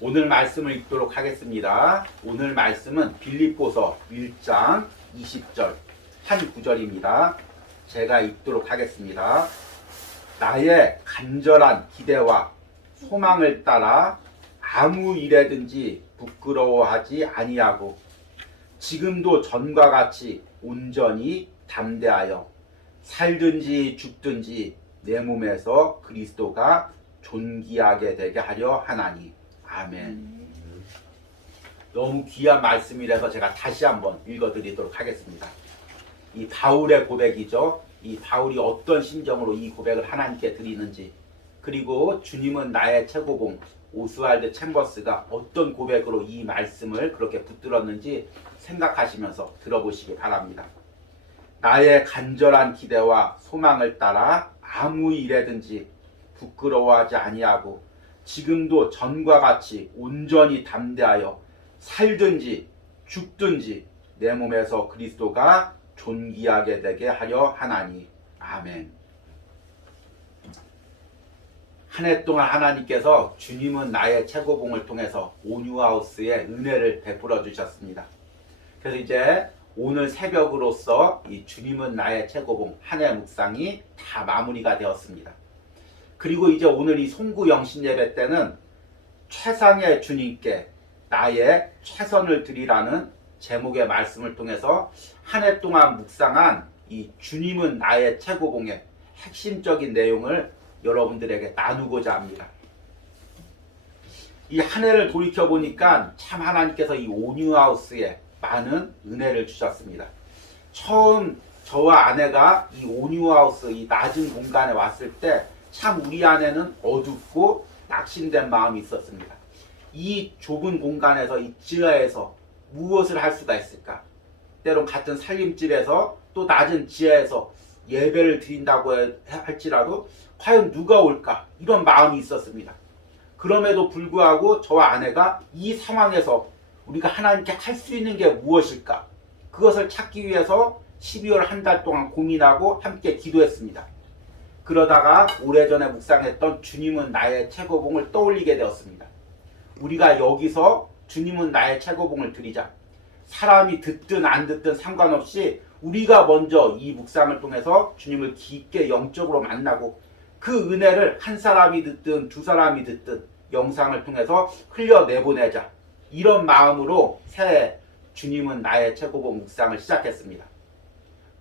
오늘 말씀을 읽도록 하겠습니다. 오늘 말씀은 빌립보서 1장 20절 한 구절입니다. 제가 읽도록 하겠습니다. 나의 간절한 기대와 소망을 따라 아무 일에든지 부끄러워하지 아니하고 지금도 전과 같이 온전히 담대하여 살든지 죽든지 내 몸에서 그리스도가 존귀하게 되게 하려 하나니. 아멘. 너무 귀한 말씀이라서 제가 다시 한번 읽어드리도록 하겠습니다. 이 바울의 고백이죠. 이 바울이 어떤 심정으로 이 고백을 하나님께 드리는지, 그리고 주님은 나의 최고봉 오스왈드 챔버스가 어떤 고백으로 이 말씀을 그렇게 붙들었는지 생각하시면서 들어보시기 바랍니다. 나의 간절한 기대와 소망을 따라 아무 일에든지 부끄러워하지 아니하고 지금도 전과 같이 온전히 담대하여 살든지 죽든지 내 몸에서 그리스도가 존귀하게 되게 하려 하나니. 아멘. 한 해 동안 하나님께서 주님은 나의 최고봉을 통해서 온유하우스의 은혜를 베풀어 주셨습니다. 그래서 이제 오늘 새벽으로서 이 주님은 나의 최고봉 한 해 묵상이 다 마무리가 되었습니다. 그리고 이제 오늘 이 송구 영신 예배 때는 최상의 주님께 나의 최선을 드리라는 제목의 말씀을 통해서 한 해 동안 묵상한 이 주님은 나의 최고봉의 핵심적인 내용을 여러분들에게 나누고자 합니다. 이 한 해를 돌이켜보니까 참 하나님께서 이 온유하우스에 많은 은혜를 주셨습니다. 처음 저와 아내가 이 온유하우스 이 낮은 공간에 왔을 때 참 우리 안에는 어둡고 낙심된 마음이 있었습니다. 이 좁은 공간에서 이 지하에서 무엇을 할 수가 있을까? 때론 같은 살림집에서 또 낮은 지하에서 예배를 드린다고 할지라도 과연 누가 올까? 이런 마음이 있었습니다. 그럼에도 불구하고 저와 아내가 이 상황에서 우리가 하나님께 할 수 있는 게 무엇일까? 그것을 찾기 위해서 12월 한 달 동안 고민하고 함께 기도했습니다. 그러다가 오래전에 묵상했던 주님은 나의 최고봉을 떠올리게 되었습니다. 우리가 여기서 주님은 나의 최고봉을 드리자. 사람이 듣든 안 듣든 상관없이 우리가 먼저 이 묵상을 통해서 주님을 깊게 영적으로 만나고 그 은혜를 한 사람이 듣든 두 사람이 듣든 영상을 통해서 흘려내보내자. 이런 마음으로 새해 주님은 나의 최고봉 묵상을 시작했습니다.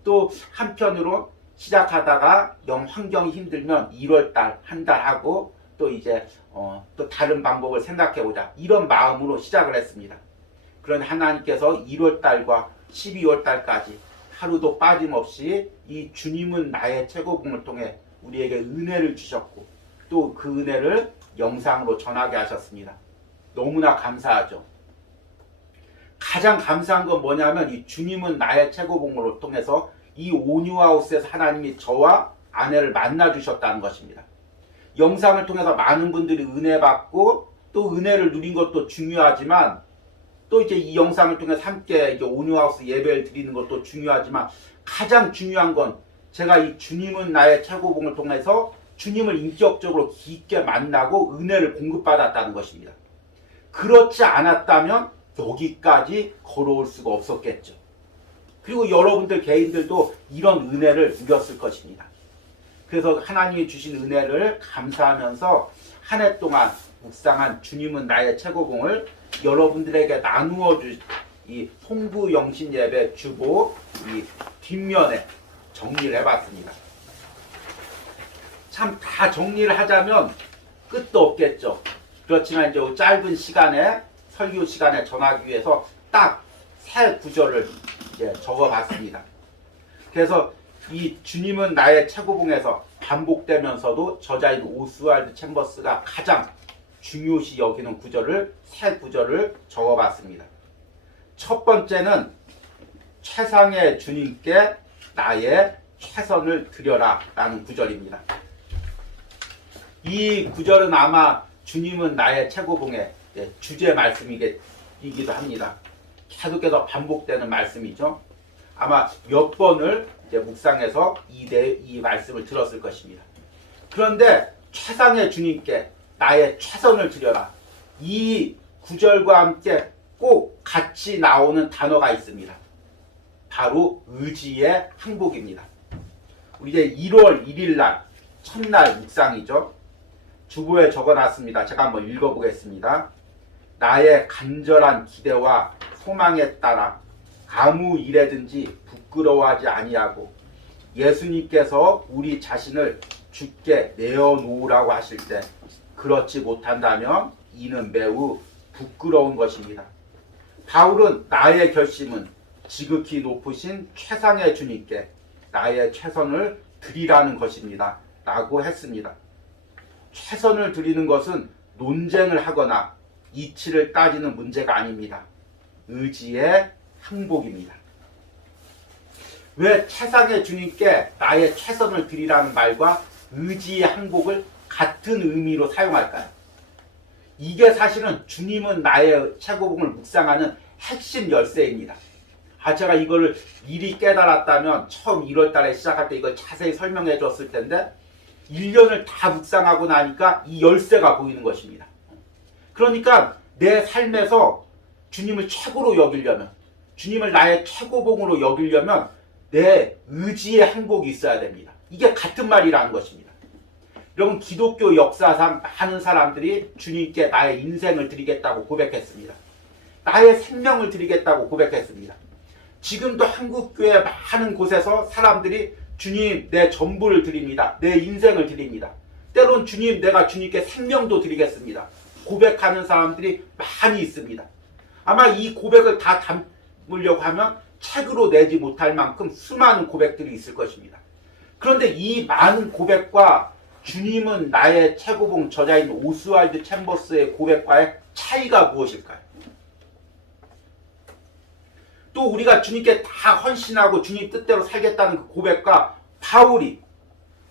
또 한편으로 시작하다가 영 환경이 힘들면 1월달 한 달 하고 또 이제 또 다른 방법을 생각해보자. 이런 마음으로 시작을 했습니다. 그런 하나님께서 1월달과 12월달까지 하루도 빠짐없이 이 주님은 나의 최고봉을 통해 우리에게 은혜를 주셨고 또 그 은혜를 영상으로 전하게 하셨습니다. 너무나 감사하죠. 가장 감사한 건 뭐냐면 이 주님은 나의 최고봉을 통해서 이 온유하우스에서 하나님이 저와 아내를 만나주셨다는 것입니다. 영상을 통해서 많은 분들이 은혜 받고 또 은혜를 누린 것도 중요하지만 또 이제 이 영상을 통해서 함께 이제 온유하우스 예배를 드리는 것도 중요하지만 가장 중요한 건 제가 이 주님은 나의 최고봉을 통해서 주님을 인격적으로 깊게 만나고 은혜를 공급받았다는 것입니다. 그렇지 않았다면 여기까지 걸어올 수가 없었겠죠. 그리고 여러분들 개인들도 이런 은혜를 누렸을 것입니다. 그래서 하나님이 주신 은혜를 감사하면서 한 해 동안 묵상한 주님은 나의 최고봉을 여러분들에게 나누어 줄 이 송구 영신 예배 주보 이 뒷면에 정리를 해봤습니다. 참 다 정리를 하자면 끝도 없겠죠. 그렇지만 이제 짧은 시간에 설교 시간에 전하기 위해서 딱 세 구절을 이제 적어봤습니다. 그래서 이 주님은 나의 최고봉에서 반복되면서도 저자인 오스왈드 챔버스가 가장 중요시 여기는 구절을 세 구절을 적어봤습니다. 첫 번째는 최상의 주님께 나의 최선을 드려라 라는 구절입니다. 이 구절은 아마 주님은 나의 최고봉의 주제 말씀이기도 합니다. 계속해서 반복되는 말씀이죠. 아마 몇 번을 이제 묵상해서 이 말씀을 들었을 것입니다. 그런데 최상의 주님께 나의 최선을 드려라. 이 구절과 함께 꼭 같이 나오는 단어가 있습니다. 바로 의지의 항복입니다. 우리 이제 1월 1일 날 첫날 묵상이죠. 주보에 적어놨습니다. 제가 한번 읽어보겠습니다. 나의 간절한 기대와 소망에 따라 아무 일에든지 부끄러워하지 아니하고 예수님께서 우리 자신을 주께 내어놓으라고 하실 때 그렇지 못한다면 이는 매우 부끄러운 것입니다. 바울은 나의 결심은 지극히 높으신 최상의 주님께 나의 최선을 드리라는 것입니다. 라고 했습니다. 최선을 드리는 것은 논쟁을 하거나 이치를 따지는 문제가 아닙니다. 의지의 항복입니다. 왜 최상의 주님께 나의 최선을 드리라는 말과 의지의 항복을 같은 의미로 사용할까요? 이게 사실은 주님은 나의 최고봉을 묵상하는 핵심 열쇠입니다. 제가 이걸 미리 깨달았다면 처음 1월 달에 시작할 때 이걸 자세히 설명해 줬을 텐데 1년을 다 묵상하고 나니까 이 열쇠가 보이는 것입니다. 그러니까 내 삶에서 주님을 최고로 여기려면, 주님을 나의 최고봉으로 여기려면 내 의지의 항복이 있어야 됩니다. 이게 같은 말이라는 것입니다. 여러분, 기독교 역사상 많은 사람들이 주님께 나의 인생을 드리겠다고 고백했습니다. 나의 생명을 드리겠다고 고백했습니다. 지금도 한국교회 많은 곳에서 사람들이 주님, 내 전부를 드립니다. 내 인생을 드립니다. 때론 주님, 내가 주님께 생명도 드리겠습니다. 고백하는 사람들이 많이 있습니다. 아마 이 고백을 다 담으려고 하면 책으로 내지 못할 만큼 수많은 고백들이 있을 것입니다. 그런데 이 많은 고백과 주님은 나의 최고봉 저자인 오스왈드 챔버스의 고백과의 차이가 무엇일까요? 또 우리가 주님께 다 헌신하고 주님 뜻대로 살겠다는 그 고백과 바울이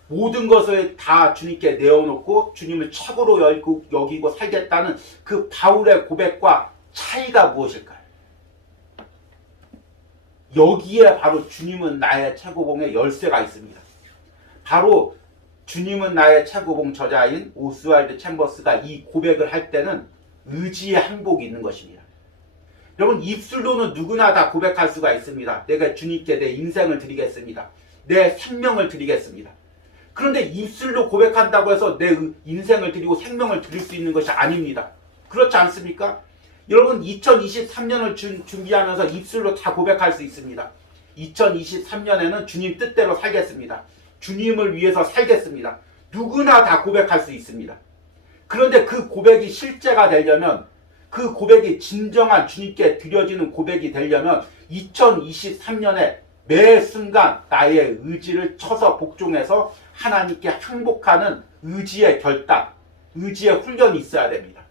모든 것을 다 주님께 내어놓고 주님을 최고로 여기고 살겠다는 그 바울의 고백과 차이가 무엇일까요? 여기에 바로 주님은 나의 최고봉의 열쇠가 있습니다. 바로 주님은 나의 최고봉 저자인 오스왈드 챔버스가 이 고백을 할 때는 의지의 항복이 있는 것입니다. 여러분, 입술로는 누구나 다 고백할 수가 있습니다. 내가 주님께 내 인생을 드리겠습니다. 내 생명을 드리겠습니다. 그런데 입술로 고백한다고 해서 내 인생을 드리고 생명을 드릴 수 있는 것이 아닙니다. 그렇지 않습니까? 여러분, 2023년을 준비하면서 입술로 다 고백할 수 있습니다. 2023년에는 주님 뜻대로 살겠습니다. 주님을 위해서 살겠습니다. 누구나 다 고백할 수 있습니다. 그런데 그 고백이 실제가 되려면, 그 고백이 진정한 주님께 드려지는 고백이 되려면 2023년에 매 순간 나의 의지를 쳐서 복종해서 하나님께 항복하는 의지의 결단, 의지의 훈련이 있어야 됩니다.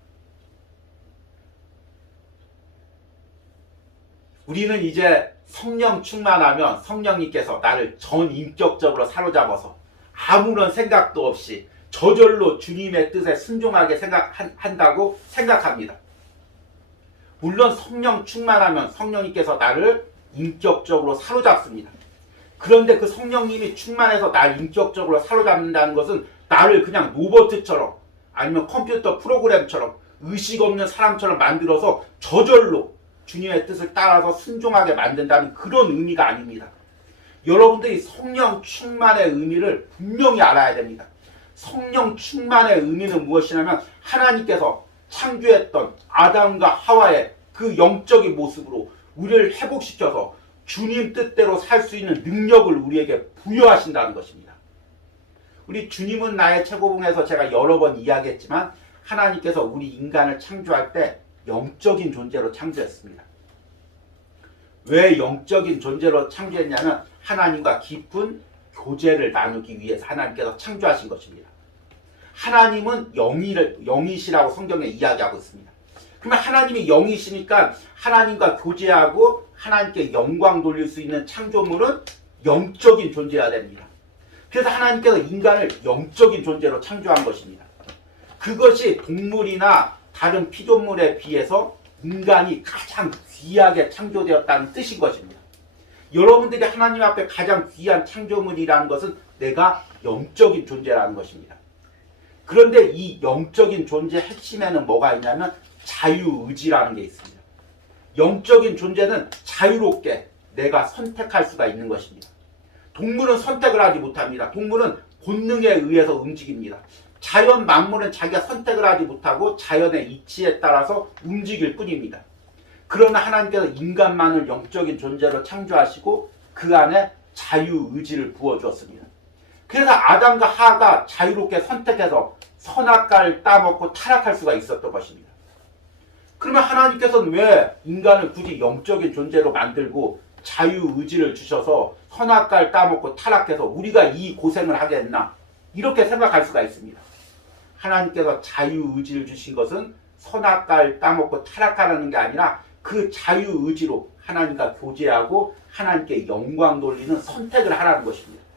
우리는 이제 성령 충만하면 성령님께서 나를 전인격적으로 사로잡아서 아무런 생각도 없이 저절로 주님의 뜻에 순종하게 한다고 생각합니다. 물론 성령 충만하면 성령님께서 나를 인격적으로 사로잡습니다. 그런데 그 성령님이 충만해서 나를 인격적으로 사로잡는다는 것은 나를 그냥 로봇처럼 아니면 컴퓨터 프로그램처럼 의식 없는 사람처럼 만들어서 저절로 주님의 뜻을 따라서 순종하게 만든다는 그런 의미가 아닙니다. 여러분들이 성령 충만의 의미를 분명히 알아야 됩니다. 성령 충만의 의미는 무엇이냐면 하나님께서 창조했던 아담과 하와의 그 영적인 모습으로 우리를 회복시켜서 주님 뜻대로 살 수 있는 능력을 우리에게 부여하신다는 것입니다. 우리 주님은 나의 최고봉에서 제가 여러 번 이야기했지만 하나님께서 우리 인간을 창조할 때 영적인 존재로 창조했습니다. 왜 영적인 존재로 창조했냐면 하나님과 깊은 교제를 나누기 위해서 하나님께서 창조하신 것입니다. 하나님은 영이시라고 성경에 이야기하고 있습니다. 그러면 하나님이 영이시니까 하나님과 교제하고 하나님께 영광 돌릴 수 있는 창조물은 영적인 존재여야 됩니다. 그래서 하나님께서 인간을 영적인 존재로 창조한 것입니다. 그것이 동물이나 다른 피조물에 비해서 인간이 가장 귀하게 창조되었다는 뜻인 것입니다. 여러분들이 하나님 앞에 가장 귀한 창조물이라는 것은 내가 영적인 존재라는 것입니다. 그런데 이 영적인 존재의 핵심에는 뭐가 있냐면 자유의지라는 게 있습니다. 영적인 존재는 자유롭게 내가 선택할 수가 있는 것입니다. 동물은 선택을 하지 못합니다. 동물은 본능에 의해서 움직입니다. 자연 만물은 자기가 선택을 하지 못하고 자연의 이치에 따라서 움직일 뿐입니다. 그러나 하나님께서 인간만을 영적인 존재로 창조하시고 그 안에 자유의지를 부어주었습니다. 그래서 아담과 하가 자유롭게 선택해서 선악과를 따먹고 타락할 수가 있었던 것입니다. 그러면 하나님께서는 왜 인간을 굳이 영적인 존재로 만들고 자유의지를 주셔서 선악과를 따먹고 타락해서 우리가 이 고생을 하게 했나? 이렇게 생각할 수가 있습니다. 하나님께서 자유의지를 주신 것은 선악과를 따먹고 타락하라는 게 아니라 그 자유의지로 하나님과 교제하고 하나님께 영광 돌리는 선택을 하라는 것입니다.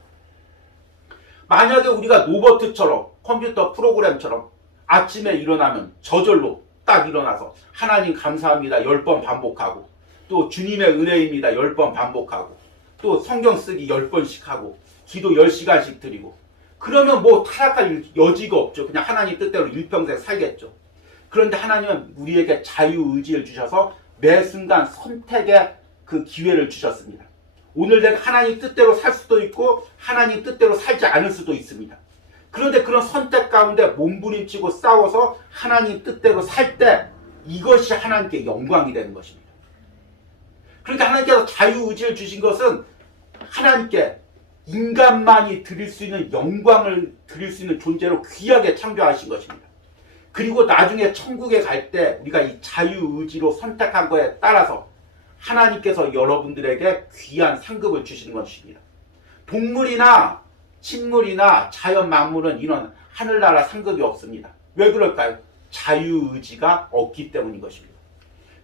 만약에 우리가 로버트처럼 컴퓨터 프로그램처럼 아침에 일어나면 저절로 딱 일어나서 하나님 감사합니다 10번 반복하고 또 주님의 은혜입니다 10번 반복하고 또 성경 쓰기 10번씩 하고 기도 10시간씩 드리고 그러면 뭐 타락할 여지가 없죠. 그냥 하나님 뜻대로 일평생 살겠죠. 그런데 하나님은 우리에게 자유의지를 주셔서 매 순간 선택의 그 기회를 주셨습니다. 오늘 내가 하나님 뜻대로 살 수도 있고 하나님 뜻대로 살지 않을 수도 있습니다. 그런데 그런 선택 가운데 몸부림치고 싸워서 하나님 뜻대로 살 때 이것이 하나님께 영광이 되는 것입니다. 그러니까 하나님께서 자유의지를 주신 것은 하나님께 인간만이 드릴 수 있는 영광을 드릴 수 있는 존재로 귀하게 창조하신 것입니다. 그리고 나중에 천국에 갈 때 우리가 이 자유의지로 선택한 거에 따라서 하나님께서 여러분들에게 귀한 상급을 주시는 것입니다. 동물이나 식물이나 자연 만물은 이런 하늘나라 상급이 없습니다. 왜 그럴까요? 자유의지가 없기 때문인 것입니다.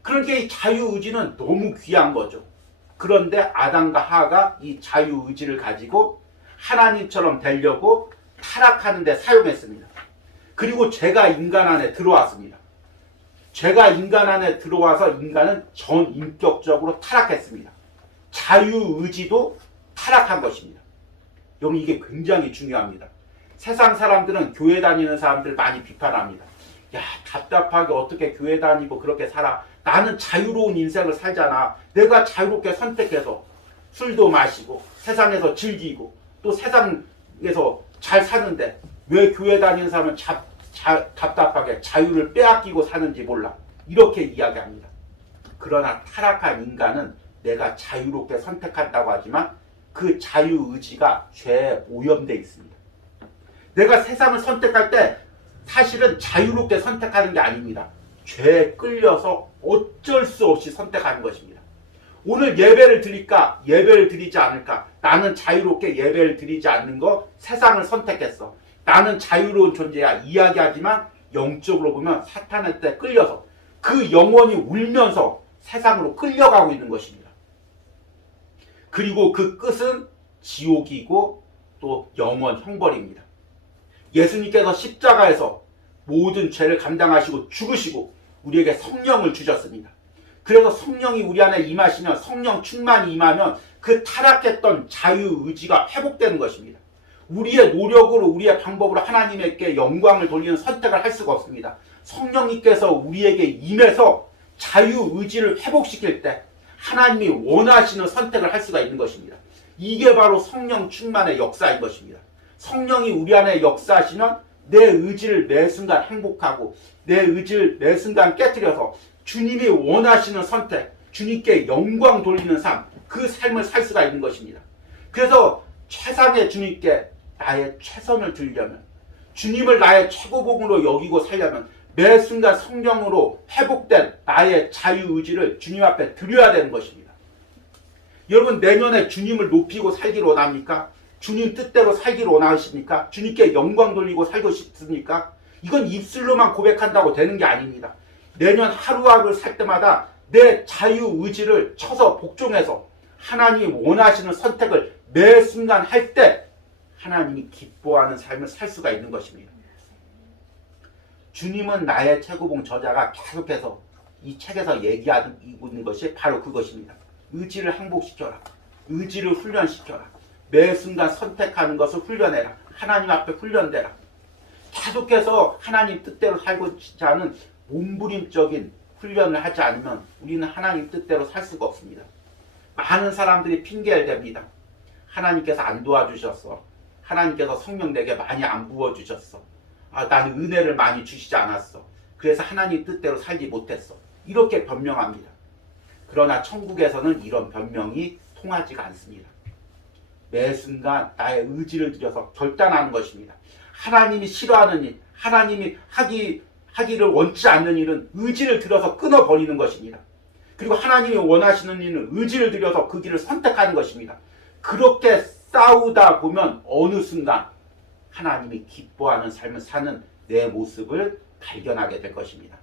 그러니까 이 자유의지는 너무 귀한 거죠. 그런데 아담과 하가 이 자유의지를 가지고 하나님처럼 되려고 타락하는 데 사용했습니다. 그리고 죄가 인간 안에 들어왔습니다. 죄가 인간 안에 들어와서 인간은 전인격적으로 타락했습니다. 자유의지도 타락한 것입니다. 여러분 이게 굉장히 중요합니다. 세상 사람들은 교회 다니는 사람들 많이 비판합니다. 야 답답하게 어떻게 교회 다니고 그렇게 살아. 나는 자유로운 인생을 살잖아. 내가 자유롭게 선택해서 술도 마시고 세상에서 즐기고 또 세상에서 잘 사는데 왜 교회 다니는 사람은 답답하게 자유를 빼앗기고 사는지 몰라. 이렇게 이야기합니다. 그러나 타락한 인간은 내가 자유롭게 선택한다고 하지만 그 자유의지가 죄에 오염되어 있습니다. 내가 세상을 선택할 때 사실은 자유롭게 선택하는 게 아닙니다. 죄에 끌려서 어쩔 수 없이 선택하는 것입니다. 오늘 예배를 드릴까 예배를 드리지 않을까. 나는 자유롭게 예배를 드리지 않는 거 세상을 선택했어. 나는 자유로운 존재야 이야기하지만 영적으로 보면 사탄한테 끌려서 그 영혼이 울면서 세상으로 끌려가고 있는 것입니다. 그리고 그 끝은 지옥이고 또 영원 형벌입니다. 예수님께서 십자가에서 모든 죄를 감당하시고 죽으시고 우리에게 성령을 주셨습니다. 그래서 성령이 우리 안에 임하시면 성령 충만이 임하면 그 타락했던 자유의지가 회복되는 것입니다. 우리의 노력으로 우리의 방법으로 하나님께 영광을 돌리는 선택을 할 수가 없습니다. 성령님께서 우리에게 임해서 자유의지를 회복시킬 때 하나님이 원하시는 선택을 할 수가 있는 것입니다. 이게 바로 성령 충만의 역사인 것입니다. 성령이 우리 안에 역사하시면 내 의지를 매 순간 행복하고 내 의지를 매 순간 깨뜨려서 주님이 원하시는 선택, 주님께 영광 돌리는 삶, 그 삶을 살 수가 있는 것입니다. 그래서 최상의 주님께 나의 최선을 드리려면 주님을 나의 최고봉으로 여기고 살려면 매 순간 성령으로 회복된 나의 자유의지를 주님 앞에 드려야 되는 것입니다. 여러분 내년에 주님을 높이고 살기를 원합니까? 주님 뜻대로 살기를 원하십니까? 주님께 영광 돌리고 살고 싶습니까? 이건 입술로만 고백한다고 되는 게 아닙니다. 내년 하루하루를 살 때마다 내 자유의지를 쳐서 복종해서 하나님이 원하시는 선택을 매 순간 할 때 하나님이 기뻐하는 삶을 살 수가 있는 것입니다. 주님은 나의 최고봉 저자가 계속해서 이 책에서 얘기하고 있는 것이 바로 그것입니다. 의지를 항복시켜라. 의지를 훈련시켜라. 매 순간 선택하는 것을 훈련해라. 하나님 앞에 훈련되라. 계속해서 하나님 뜻대로 살고자 하는 몸부림적인 훈련을 하지 않으면 우리는 하나님 뜻대로 살 수가 없습니다. 많은 사람들이 핑계를 댑니다. 하나님께서 안 도와주셨어. 하나님께서 성령 내게 많이 안 부어주셨어. 나는 은혜를 많이 주시지 않았어. 그래서 하나님 뜻대로 살지 못했어. 이렇게 변명합니다. 그러나 천국에서는 이런 변명이 통하지가 않습니다. 매 순간 나의 의지를 들여서 결단하는 것입니다. 하나님이 싫어하는 일, 하나님이 하기를 원치 않는 일은 의지를 들여서 끊어버리는 것입니다. 그리고 하나님이 원하시는 일은 의지를 들여서 그 길을 선택하는 것입니다. 그렇게 싸우다 보면 어느 순간 하나님이 기뻐하는 삶을 사는 내 모습을 발견하게 될 것입니다.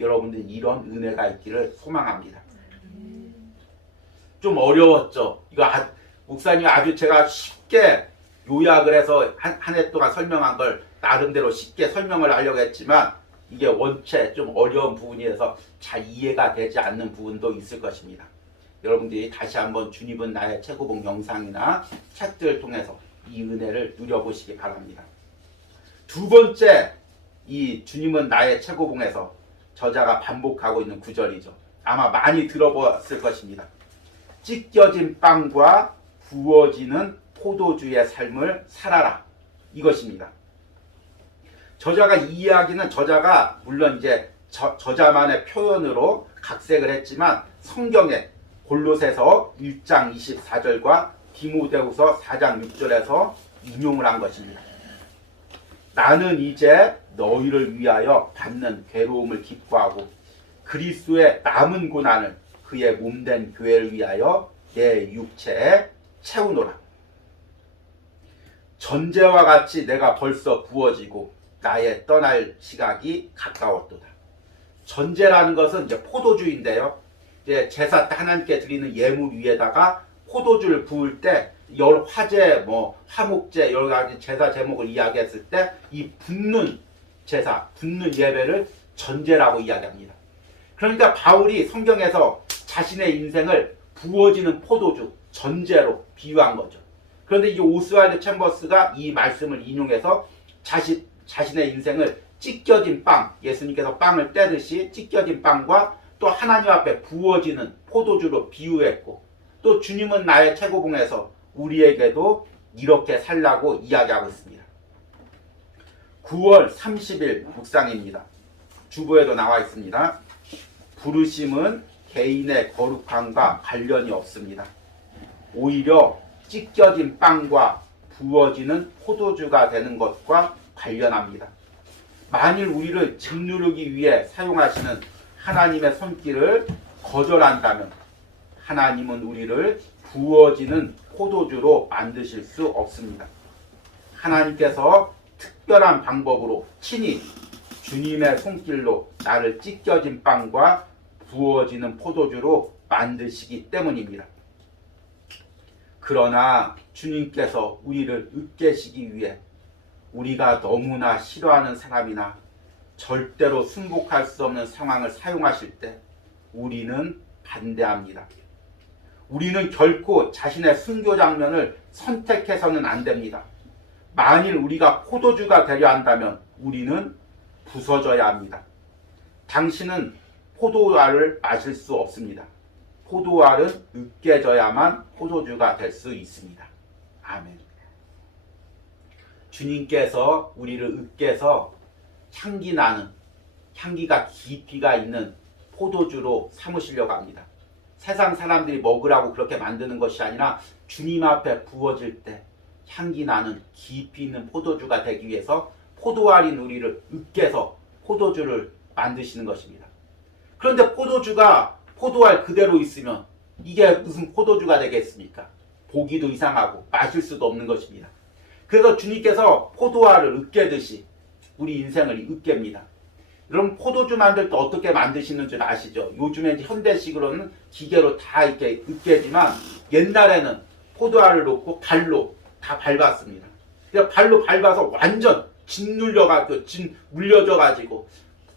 여러분들 이런 은혜가 있기를 소망합니다. 좀 어려웠죠? 이거 목사님 아주 제가 쉽게 요약을 해서 한 해 동안 설명한 걸 나름대로 쉽게 설명을 하려고 했지만 이게 원체 좀 어려운 부분이어서 잘 이해가 되지 않는 부분도 있을 것입니다. 여러분들이 다시 한번 주님은 나의 최고봉 영상이나 책들을 통해서 이 은혜를 누려보시기 바랍니다. 두 번째, 이 주님은 나의 최고봉에서 저자가 반복하고 있는 구절이죠. 아마 많이 들어보았을 것입니다. 찢겨진 빵과 부어지는 포도주의 삶을 살아라. 이것입니다. 저자가 이 이야기는 저자가 물론 이제 저자만의 표현으로 각색을 했지만 성경에 골로새서 1장 24절과 디모데후서 4장 6절에서 인용을 한 것입니다. 나는 이제 너희를 위하여 받는 괴로움을 기뻐하고 그리스도의 남은 고난을 그의 몸된 교회를 위하여 내 육체에 채우노라. 전제와 같이 내가 벌써 부어지고 나의 떠날 시각이 가까웠도다. 전제라는 것은 이제 포도주인데요. 이제 제사 때 하나님께 드리는 예물 위에다가 포도주를 부을 때 여러 화제, 화목제 여러 가지 제사 제목을 이야기했을 때 이 붓는 제사, 붓는 예배를 전제라고 이야기합니다. 그러니까 바울이 성경에서 자신의 인생을 부어지는 포도주, 전제로 비유한 거죠. 그런데 이 오스왈드 챔버스가 이 말씀을 인용해서 자신의 인생을 찢겨진 빵, 예수님께서 빵을 떼듯이 찢겨진 빵과 또 하나님 앞에 부어지는 포도주로 비유했고 또 주님은 나의 최고봉에서 우리에게도 이렇게 살라고 이야기하고 있습니다. 9월 30일 묵상입니다. 주보에도 나와 있습니다. 부르심은 개인의 거룩함과 관련이 없습니다. 오히려 찢겨진 빵과 부어지는 포도주가 되는 것과 관련합니다. 만일 우리를 짓누르기 위해 사용하시는 하나님의 손길을 거절한다면 하나님은 우리를 부어지는 포도주로 만드실 수 없습니다. 하나님께서 특별한 방법으로 친히 주님의 손길로 나를 찢겨진 빵과 부어지는 포도주로 만드시기 때문입니다. 그러나 주님께서 우리를 으깨시기 위해 우리가 너무나 싫어하는 사람이나 절대로 승복할 수 없는 상황을 사용하실 때 우리는 반대합니다. 우리는 결코 자신의 순교 장면을 선택해서는 안 됩니다. 만일 우리가 포도주가 되려 한다면 우리는 부서져야 합니다. 당신은 포도알을 마실 수 없습니다. 포도알은 으깨져야만 포도주가 될 수 있습니다. 아멘. 주님께서 우리를 으깨서 향기 나는, 향기가 깊이가 있는 포도주로 삼으시려고 합니다. 세상 사람들이 먹으라고 그렇게 만드는 것이 아니라 주님 앞에 부어질 때 향기 나는 깊이 있는 포도주가 되기 위해서 포도알인 우리를 으깨서 포도주를 만드시는 것입니다. 그런데 포도주가 포도알 그대로 있으면 이게 무슨 포도주가 되겠습니까? 보기도 이상하고 마실 수도 없는 것입니다. 그래서 주님께서 포도알을 으깨듯이 우리 인생을 으깹니다. 여러분 포도주 만들 때 어떻게 만드시는 줄 아시죠? 요즘에 이제 현대식으로는 기계로 다 이렇게 으깨지만 옛날에는 포도알을 놓고 발로 다 밟았습니다. 그래서 발로 밟아서 완전 물려져가지고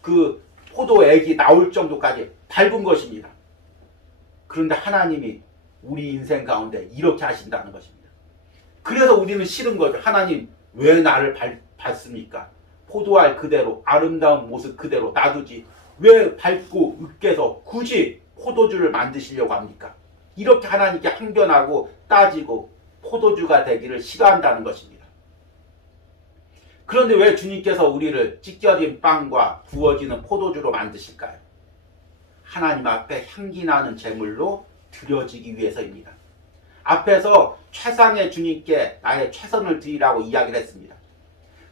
그 포도액이 나올 정도까지 밟은 것입니다. 그런데 하나님이 우리 인생 가운데 이렇게 하신다는 것입니다. 그래서 우리는 싫은 거죠. 하나님 왜 나를 받습니까? 포도알 그대로 아름다운 모습 그대로 놔두지 왜 밝고 으깨서 굳이 포도주를 만드시려고 합니까? 이렇게 하나님께 항변하고 따지고 포도주가 되기를 싫어한다는 것입니다. 그런데 왜 주님께서 우리를 찢겨진 빵과 부어지는 포도주로 만드실까요? 하나님 앞에 향기나는 제물로 드려지기 위해서입니다. 앞에서 최상의 주님께 나의 최선을 드리라고 이야기를 했습니다.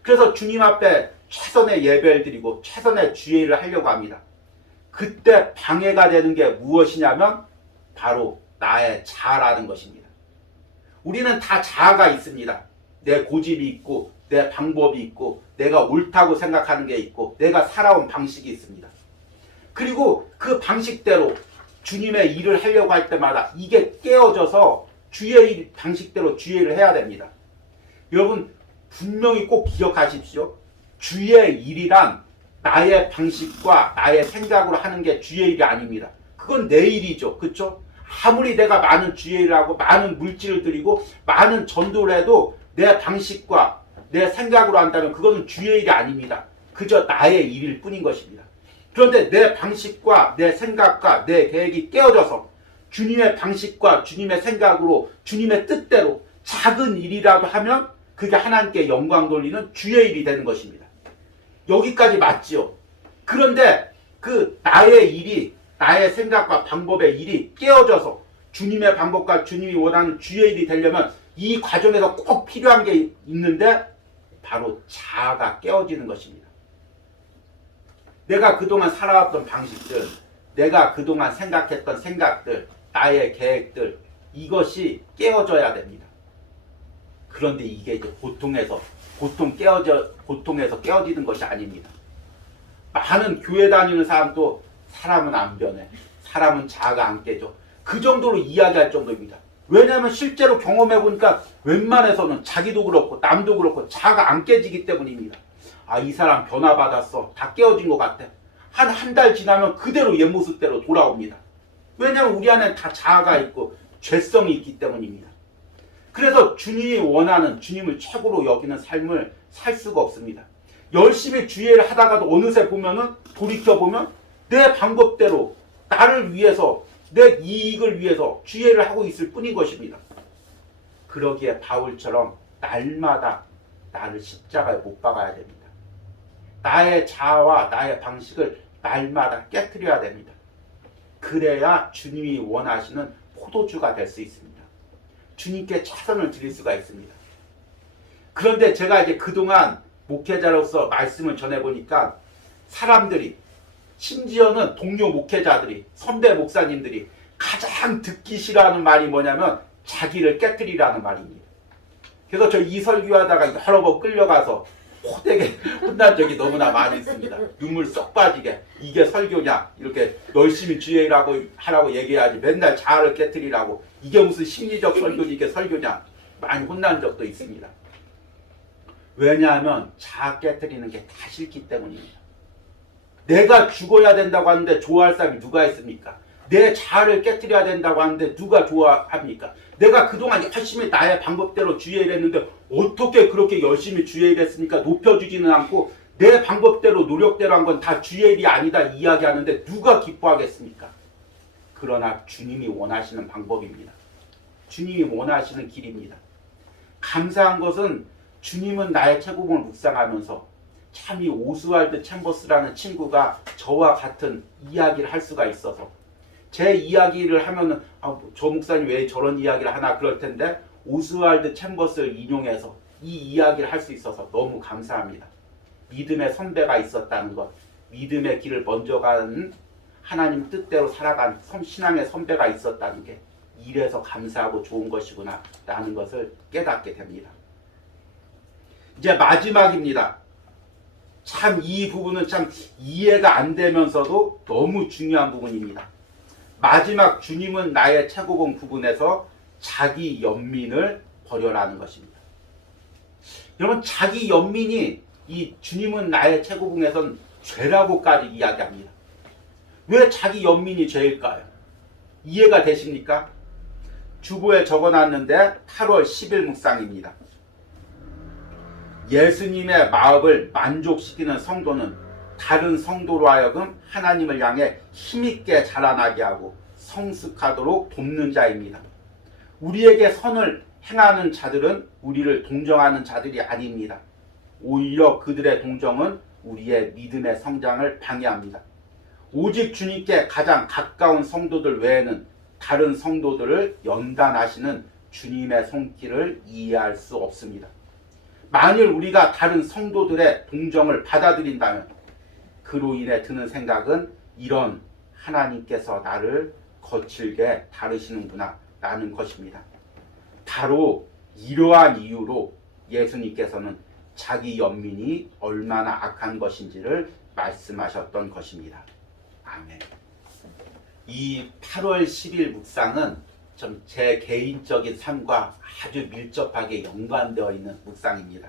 그래서 주님 앞에 최선의 예배를 드리고 최선의 주의를 하려고 합니다. 그때 방해가 되는 게 무엇이냐면 바로 나의 자아라는 것입니다. 우리는 다 자아가 있습니다. 내 고집이 있고 내 방법이 있고 내가 옳다고 생각하는 게 있고 내가 살아온 방식이 있습니다. 그리고 그 방식대로 주님의 일을 하려고 할 때마다 이게 깨어져서 주의 방식대로 주의를 해야 됩니다. 여러분 분명히 꼭 기억하십시오. 주의 일이란 나의 방식과 나의 생각으로 하는 게 주의 일이 아닙니다. 그건 내 일이죠. 그렇죠? 아무리 내가 많은 주의 일을 하고 많은 물질을 드리고 많은 전도를 해도 내 방식과 내 생각으로 한다면 그것은 주의 일이 아닙니다. 그저 나의 일일 뿐인 것입니다. 그런데 내 방식과 내 생각과 내 계획이 깨어져서 주님의 방식과 주님의 생각으로 주님의 뜻대로 작은 일이라도 하면 그게 하나님께 영광 돌리는 주의 일이 되는 것입니다. 여기까지 맞지요. 그런데 그 나의 일이 나의 생각과 방법의 일이 깨어져서 주님의 방법과 주님이 원하는 주의 일이 되려면 이 과정에서 꼭 필요한 게 있는데 바로 자아가 깨어지는 것입니다. 내가 그동안 살아왔던 방식들, 내가 그동안 생각했던 생각들, 나의 계획들 이것이 깨어져야 됩니다. 그런데 이게 이제 고통에서 깨어지는 것이 아닙니다. 많은 교회 다니는 사람도 사람은 안 변해. 사람은 자아가 안 깨져. 그 정도로 이야기할 정도입니다. 왜냐하면 실제로 경험해보니까 웬만해서는 자기도 그렇고 남도 그렇고 자아가 안 깨지기 때문입니다. 아, 이 사람 변화받았어. 다 깨어진 것 같아. 한 달 지나면 그대로 옛 모습대로 돌아옵니다. 왜냐하면 우리 안에 다 자아가 있고 죄성이 있기 때문입니다. 그래서 주님이 원하는 주님을 최고로 여기는 삶을 살 수가 없습니다. 열심히 주의를 하다가도 어느새 보면은 돌이켜보면 내 방법대로 나를 위해서 내 이익을 위해서 주의를 하고 있을 뿐인 것입니다. 그러기에 바울처럼 날마다 나를 십자가에 못 박아야 됩니다. 나의 자아와 나의 방식을 날마다 깨트려야 됩니다. 그래야 주님이 원하시는 포도주가 될 수 있습니다. 주님께 최선을 드릴 수가 있습니다. 그런데 제가 이제 그동안 목회자로서 말씀을 전해보니까 사람들이 심지어는 동료 목회자들이 선배 목사님들이 가장 듣기 싫어하는 말이 뭐냐면 자기를 깨트리라는 말입니다. 그래서 저 이 설교하다가 여러 번 끌려가서 호되게 혼난 적이 너무나 많이 있습니다. 눈물 쏙 빠지게 이게 설교냐 이렇게 열심히 하라고 얘기해야지 맨날 자아를 깨트리라고 이게 무슨 심리적 설교지 이게 설교냐 많이 혼난 적도 있습니다. 왜냐하면 자아 깨트리는 게 다 싫기 때문입니다. 내가 죽어야 된다고 하는데 좋아할 사람이 누가 있습니까? 내 자아를 깨트려야 된다고 하는데 누가 좋아합니까? 내가 그동안 열심히 나의 방법대로 주의를 했는데 어떻게 그렇게 열심히 주의를 했습니까? 높여주지는 않고 내 방법대로 노력대로 한 건 다 주의일이 아니다 이야기하는데 누가 기뻐하겠습니까? 그러나 주님이 원하시는 방법입니다. 주님이 원하시는 길입니다. 감사한 것은 주님은 나의 최고봉을 묵상하면서 참 이 오스왈드 챔버스라는 친구가 저와 같은 이야기를 할 수가 있어서 제 이야기를 하면은 저 목사님 왜 저런 이야기를 하나 그럴 텐데 오스왈드 챔버스를 인용해서 이 이야기를 할 수 있어서 너무 감사합니다. 믿음의 선배가 있었다는 것, 믿음의 길을 먼저 가는 하나님 뜻대로 살아간 신앙의 선배가 있었다는 게 이래서 감사하고 좋은 것이구나 라는 것을 깨닫게 됩니다. 이제 마지막입니다. 참 이 부분은 참 이해가 안 되면서도 너무 중요한 부분입니다. 마지막 주님은 나의 최고봉 부분에서 자기 연민을 버려라는 것입니다. 여러분 자기 연민이 이 주님은 나의 최고봉에선 죄라고까지 이야기합니다. 왜 자기 연민이 죄일까요? 이해가 되십니까? 주보에 적어놨는데 8월 10일 묵상입니다. 예수님의 마음을 만족시키는 성도는 다른 성도로 하여금 하나님을 향해 힘있게 자라나게 하고 성숙하도록 돕는 자입니다. 우리에게 선을 행하는 자들은 우리를 동정하는 자들이 아닙니다. 오히려 그들의 동정은 우리의 믿음의 성장을 방해합니다. 오직 주님께 가장 가까운 성도들 외에는 다른 성도들을 연단하시는 주님의 손길을 이해할 수 없습니다. 만일 우리가 다른 성도들의 동정을 받아들인다면 그로 인해 드는 생각은 이런 하나님께서 나를 거칠게 다루시는구나 라는 것입니다. 바로 이러한 이유로 예수님께서는 자기 연민이 얼마나 악한 것인지를 말씀하셨던 것입니다. 아멘. 이 8월 10일 묵상은 좀 제 개인적인 삶과 아주 밀접하게 연관되어 있는 묵상입니다.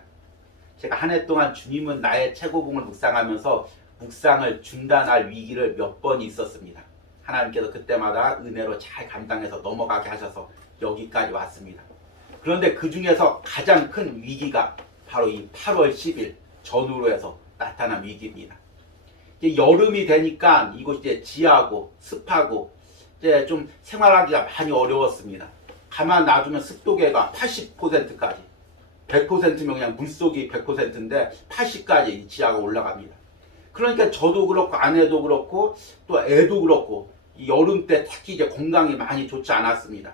제가 한 해 동안 주님은 나의 최고봉을 묵상하면서 묵상을 중단할 위기를 몇 번 있었습니다. 하나님께서 그때마다 은혜로 잘 감당해서 넘어가게 하셔서 여기까지 왔습니다. 그런데 그 중에서 가장 큰 위기가 바로 이 8월 10일 전후로 해서 나타난 위기입니다. 이제 여름이 되니까 이곳이 이제 지하고 습하고 이제 좀 생활하기가 많이 어려웠습니다. 가만 놔두면 습도계가 80%까지 100%면 그냥 물속이 100%인데 80까지 지하가 올라갑니다. 그러니까 저도 그렇고 아내도 그렇고 또 애도 그렇고 이 여름 때 특히 이제 건강이 많이 좋지 않았습니다.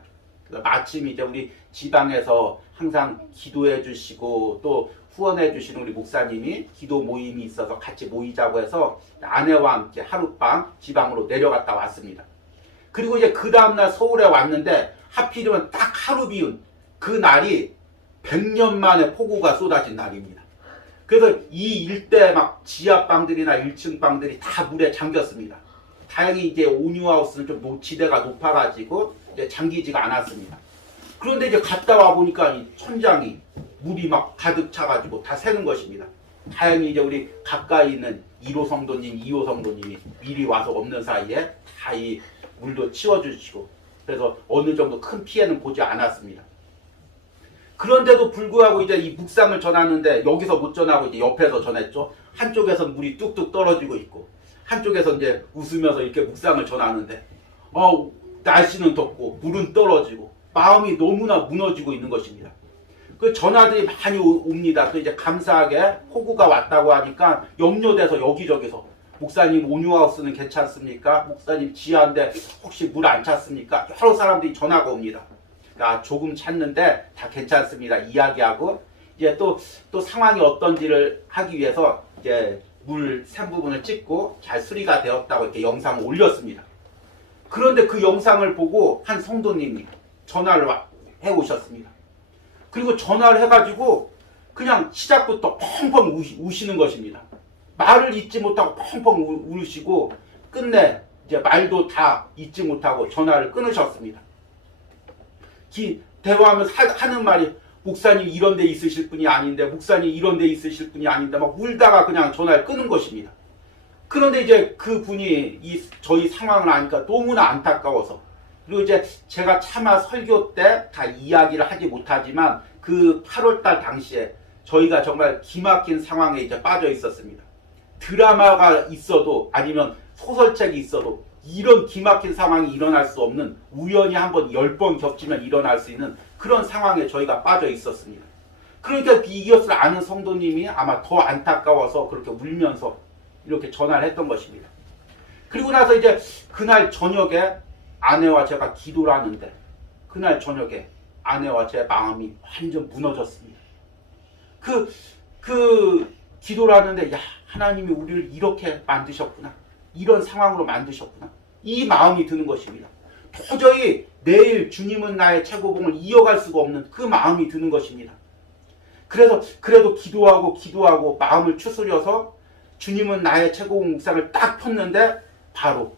마침 이제 우리 지방에서 항상 기도해 주시고 또 후원해 주시는 우리 목사님이 기도 모임이 있어서 같이 모이자고 해서 아내와 함께 하룻밤 지방으로 내려갔다 왔습니다. 그리고 이제 그 다음날 서울에 왔는데 하필이면 딱 하루 비운 그 날이 100년 만에 폭우가 쏟아진 날입니다. 그래서 이 일대 막 지하방들이나 1층 방들이 다 물에 잠겼습니다. 다행히 이제 온유하우스는 좀 지대가 높아가지고 이제 잠기지가 않았습니다. 그런데 이제 갔다 와 보니까 이 천장이 물이 막 가득 차가지고 다 새는 것입니다. 다행히 이제 우리 가까이 있는 1호 성도님, 2호 성도님이 미리 와서 없는 사이에 다 이 물도 치워주시고 그래서 어느 정도 큰 피해는 보지 않았습니다. 그런데도 불구하고 이제 이 묵상을 전하는데 여기서 못 전하고 이제 옆에서 전했죠. 한쪽에서 물이 뚝뚝 떨어지고 있고 한쪽에서 이제 웃으면서 이렇게 묵상을 전하는데 날씨는 덥고 물은 떨어지고 마음이 너무나 무너지고 있는 것입니다. 그 전화들이 많이 옵니다. 또 이제 감사하게 폭우가 왔다고 하니까 염려돼서 여기저기서 목사님 온유하우스는 괜찮습니까? 목사님 지하인데 혹시 물 안 찼습니까? 여러 사람들이 전화가 옵니다. 조금 찼는데 다 괜찮습니다. 이야기하고 이제 또 상황이 어떤지를 하기 위해서 이제 물 샌 부분을 찍고 잘 수리가 되었다고 이렇게 영상을 올렸습니다. 그런데 그 영상을 보고 한 성도님이 전화를 해 오셨습니다. 그리고 전화를 해가지고 그냥 시작부터 펑펑 우시는 것입니다. 말을 잊지 못하고 펑펑 우시고 끝내 이제 말도 다 잊지 못하고 전화를 끊으셨습니다. 대화하면서 하는 말이 목사님 이런 데 있으실 분이 아닌데 목사님 이런 데 있으실 분이 아닌데 막 울다가 그냥 전화를 끊은 것입니다. 그런데 이제 그 분이 저희 상황을 아니까 너무나 안타까워서 그리고 이제 제가 차마 설교 때 다 이야기를 하지 못하지만 그 8월달 당시에 저희가 정말 기막힌 상황에 이제 빠져 있었습니다. 드라마가 있어도 아니면 소설책이 있어도 이런 기막힌 상황이 일어날 수 없는 우연히 한번 10번 겹치면 일어날 수 있는 그런 상황에 저희가 빠져 있었습니다. 그러니까 이것을 아는 성도님이 아마 더 안타까워서 그렇게 울면서 이렇게 전화를 했던 것입니다. 그리고 나서 이제 그날 저녁에 아내와 제가 기도를 하는데 그날 저녁에 아내와 제 마음이 완전 무너졌습니다. 그 기도를 하는데 하나님이 우리를 이렇게 만드셨구나. 이런 상황으로 만드셨구나. 이 마음이 드는 것입니다. 도저히 내일 주님은 나의 최고봉을 이어갈 수가 없는 그 마음이 드는 것입니다. 그래서 그래도 기도하고 마음을 추스려서 주님은 나의 최고봉 묵상을 딱 폈는데 바로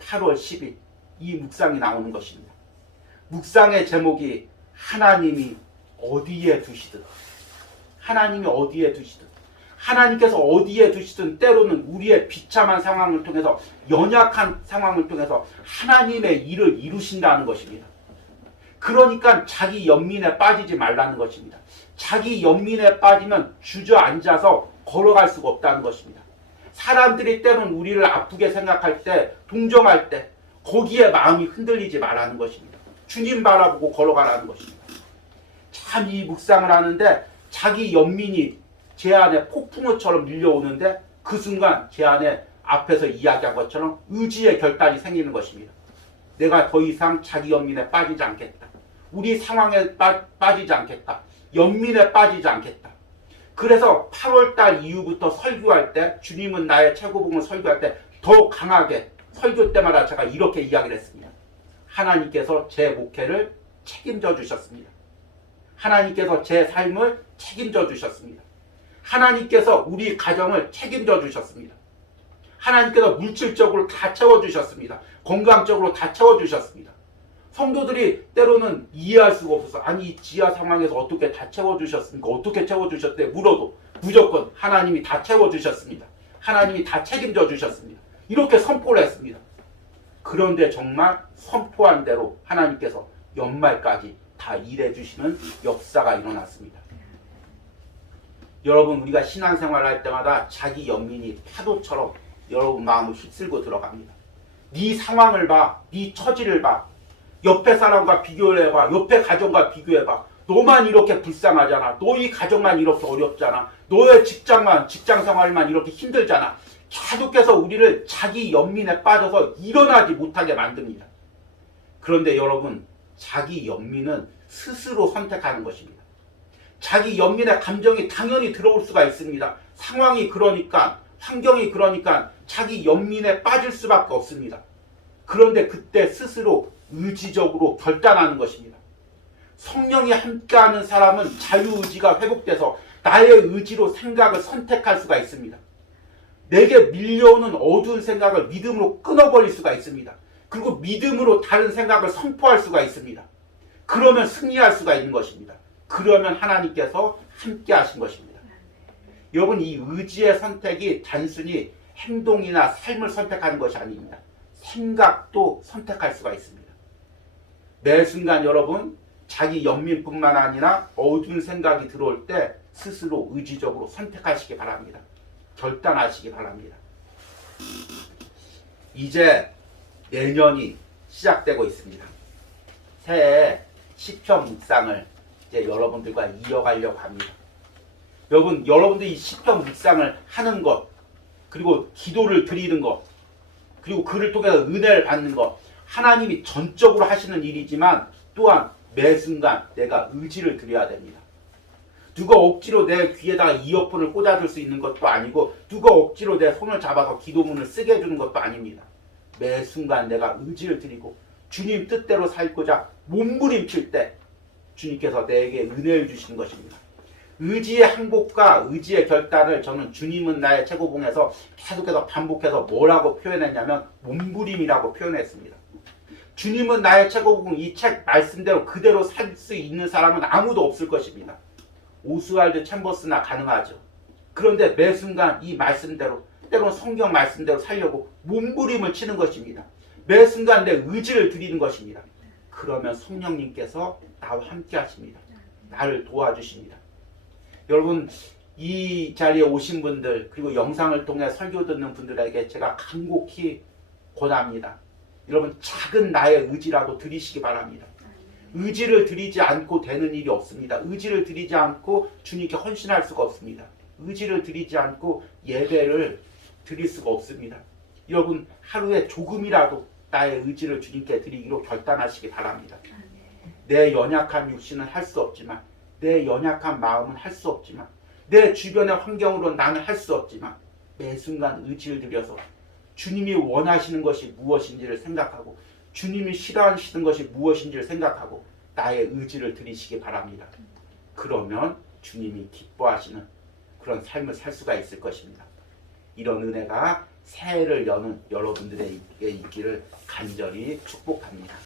8월 10일 이 묵상이 나오는 것입니다. 묵상의 제목이 하나님이 어디에 두시든 하나님께서 어디에 두시든 때로는 우리의 비참한 상황을 통해서 연약한 상황을 통해서 하나님의 일을 이루신다는 것입니다. 그러니까 자기 연민에 빠지지 말라는 것입니다. 자기 연민에 빠지면 주저앉아서 걸어갈 수가 없다는 것입니다. 사람들이 때론 우리를 아프게 생각할 때, 동정할 때 거기에 마음이 흔들리지 말라는 것입니다. 주님 바라보고 걸어가라는 것입니다. 참 이 묵상을 하는데 자기 연민이 제 안에 폭풍우처럼 밀려오는데 그 순간 제 안에 앞에서 이야기한 것처럼 의지의 결단이 생기는 것입니다. 내가 더 이상 자기 연민에 빠지지 않겠다. 우리 상황에 빠지지 않겠다. 연민에 빠지지 않겠다. 그래서 8월달 이후부터 설교할 때, 주님은 나의 최고봉을 설교할 때 더 강하게 설교 때마다 제가 이렇게 이야기를 했습니다. 하나님께서 제 목회를 책임져 주셨습니다. 하나님께서 제 삶을 책임져 주셨습니다. 하나님께서 우리 가정을 책임져 주셨습니다. 하나님께서 물질적으로 다 채워주셨습니다. 건강적으로 다 채워주셨습니다. 성도들이 때로는 이해할 수가 없어서 아니 지하 상황에서 어떻게 다 채워주셨습니까? 어떻게 채워주셨대? 물어도 무조건 하나님이 다 채워주셨습니다. 하나님이 다 책임져 주셨습니다. 이렇게 선포를 했습니다. 그런데 정말 선포한 대로 하나님께서 연말까지 다 일해주시는 역사가 일어났습니다. 여러분 우리가 신앙생활을 할 때마다 자기 연민이 파도처럼 여러분 마음을 휩쓸고 들어갑니다. 네 상황을 봐. 네 처지를 봐. 옆에 사람과 비교를 해봐. 옆에 가정과 비교해봐. 너만 이렇게 불쌍하잖아. 너희 가정만 이렇게 어렵잖아. 너의 직장 생활만 이렇게 힘들잖아. 계속해서 우리를 자기 연민에 빠져서 일어나지 못하게 만듭니다. 그런데 여러분 자기 연민은 스스로 선택하는 것입니다. 자기 연민의 감정이 당연히 들어올 수가 있습니다. 상황이 그러니까 환경이 그러니까 자기 연민에 빠질 수밖에 없습니다. 그런데 그때 스스로 의지적으로 결단하는 것입니다. 성령이 함께하는 사람은 자유의지가 회복돼서 나의 의지로 생각을 선택할 수가 있습니다. 내게 밀려오는 어두운 생각을 믿음으로 끊어버릴 수가 있습니다. 그리고 믿음으로 다른 생각을 선포할 수가 있습니다. 그러면 승리할 수가 있는 것입니다. 그러면 하나님께서 함께 하신 것입니다. 여러분 이 의지의 선택이 단순히 행동이나 삶을 선택하는 것이 아닙니다. 생각도 선택할 수가 있습니다. 매 순간 여러분 자기 연민뿐만 아니라 어두운 생각이 들어올 때 스스로 의지적으로 선택하시기 바랍니다. 결단하시기 바랍니다. 이제 내년이 시작되고 있습니다. 새해 시편 묵상을 이제 여러분들과 이어가려고 합니다. 여러분들이 이 시편 묵상을 하는 것, 그리고 기도를 드리는 것, 그리고 그를 통해서 은혜를 받는 것, 하나님이 전적으로 하시는 일이지만 또한 매 순간 내가 의지를 드려야 됩니다. 누가 억지로 내 귀에다가 이어폰을 꽂아줄 수 있는 것도 아니고 누가 억지로 내 손을 잡아서 기도문을 쓰게 해주는 것도 아닙니다. 매 순간 내가 의지를 드리고 주님 뜻대로 살고자 몸부림칠 때 주님께서 내게 은혜를 주시는 것입니다. 의지의 항복과 의지의 결단을 저는 주님은 나의 최고봉에서 계속해서 반복해서 뭐라고 표현했냐면 몸부림이라고 표현했습니다. 주님은 나의 최고봉 이 책 말씀대로 그대로 살 수 있는 사람은 아무도 없을 것입니다. 오스왈드 챔버스나 가능하죠. 그런데 매 순간 이 말씀대로 때로는 성경 말씀대로 살려고 몸부림을 치는 것입니다. 매 순간 내 의지를 드리는 것입니다. 그러면 성령님께서 나와 함께 하십니다. 나를 도와주십니다. 여러분 이 자리에 오신 분들 그리고 영상을 통해 설교 듣는 분들에게 제가 간곡히 권합니다. 여러분 작은 나의 의지라도 드리시기 바랍니다. 의지를 드리지 않고 되는 일이 없습니다. 의지를 드리지 않고 주님께 헌신할 수가 없습니다. 의지를 드리지 않고 예배를 드릴 수가 없습니다. 여러분 하루에 조금이라도 나의 의지를 주님께 드리기로 결단하시기 바랍니다. 내 연약한 육신은 할 수 없지만 내 연약한 마음은 할 수 없지만 내 주변의 환경으로 나는 할 수 없지만 매 순간 의지를 들여서 주님이 원하시는 것이 무엇인지를 생각하고 주님이 싫어하시는 것이 무엇인지를 생각하고 나의 의지를 드리시기 바랍니다. 그러면 주님이 기뻐하시는 그런 삶을 살 수가 있을 것입니다. 이런 은혜가 새해를 여는 여러분들에게 있기를 간절히 축복합니다.